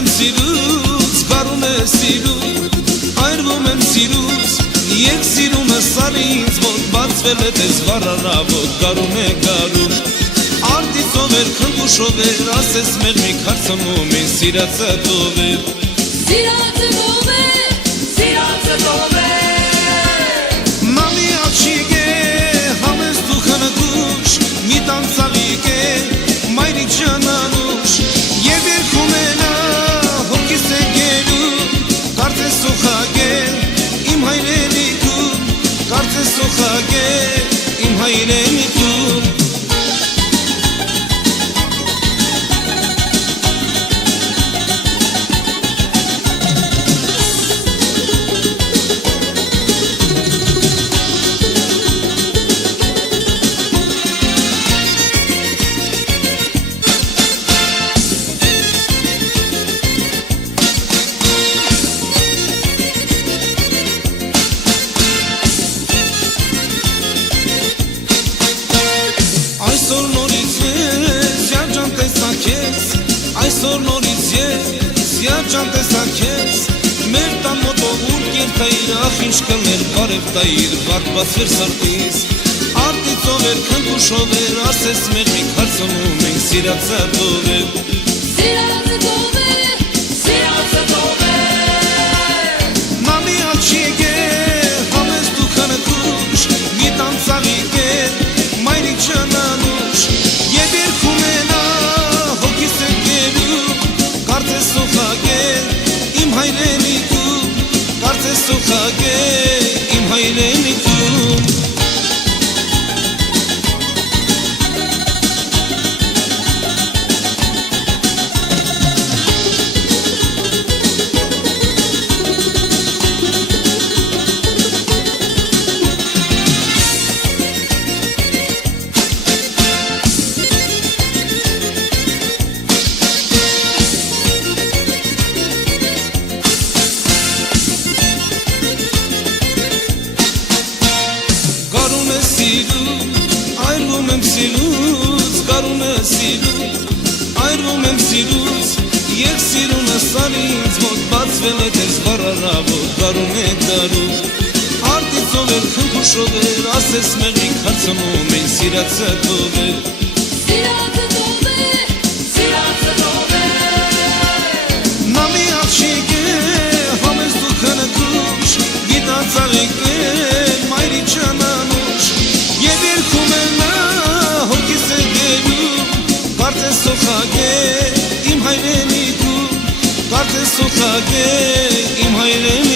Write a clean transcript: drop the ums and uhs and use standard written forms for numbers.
եմ սիրուց, գարուն է սիրուց, այրվում եմ սիրուց, եկ սիրումը սարից, որ բացվել է տես վարարավոտ, գարուն է գարուն, արդիցով էր, խնգուշով էր, ասես մեր մի քարցնում է, սիրացը տով էր, սիրացը տով էր, սիրացը տով էր, մամի աղջիկ է, համեստ ու խնգուշ, մի տանցավիկ է, մայրիկ ժանանուշ, և երկում է նա, հոգիս է գերում, կարծես սոխագել, իմ հայրենիքում, կարծես սոխագել, իմ հայրենիքում, Այսօր նորից ես յաջան տեսա քեզ, այսօր նորից ես յաջան տեսա քեզ, մեր տան մոտով ուր կերտայիր, ախ ինչ կլներ բարև տայիր, վարդբացվեր սրտիս, արդիցով էր, քնգուշով էր, ասես մեր մի քարցնում ենք, սիրացը տով էր, սիրացը տով էր, սիրացը տով էր, մամի աղջիկ է, համեստ ու խնգուշ, մի տանցավիկ է, մայրիկ ժանանուշ, և երկում է նա, հոգիս է գերում, կարծես սոխագել, իմ հայրենիքում, կարծես սոխագել, իմ հայրենիքում, այրվում եմ սիրուց, գարուն է սիրուց, այրվում եմ սիրուց, եկ սիրունը սարից, ոտ բացվել է տես վարարավոտ, գարուն է գարուն, արդիցով էր, խնգուշով էր, ասես մեղի քարցնում են, սիրացը տով էր, սիրացը տով էր, սիրացը տով էր, մամի աղջիկ է, համեստ ու խնգուշ, գիտանցավիկ է, մայրիկ ժանանուշ, և երկում է նա, հոգիս է գերում, կարծես սոխագել, իմ հայրենիքում, կարծես սոխագել, իմ հայրենիքում,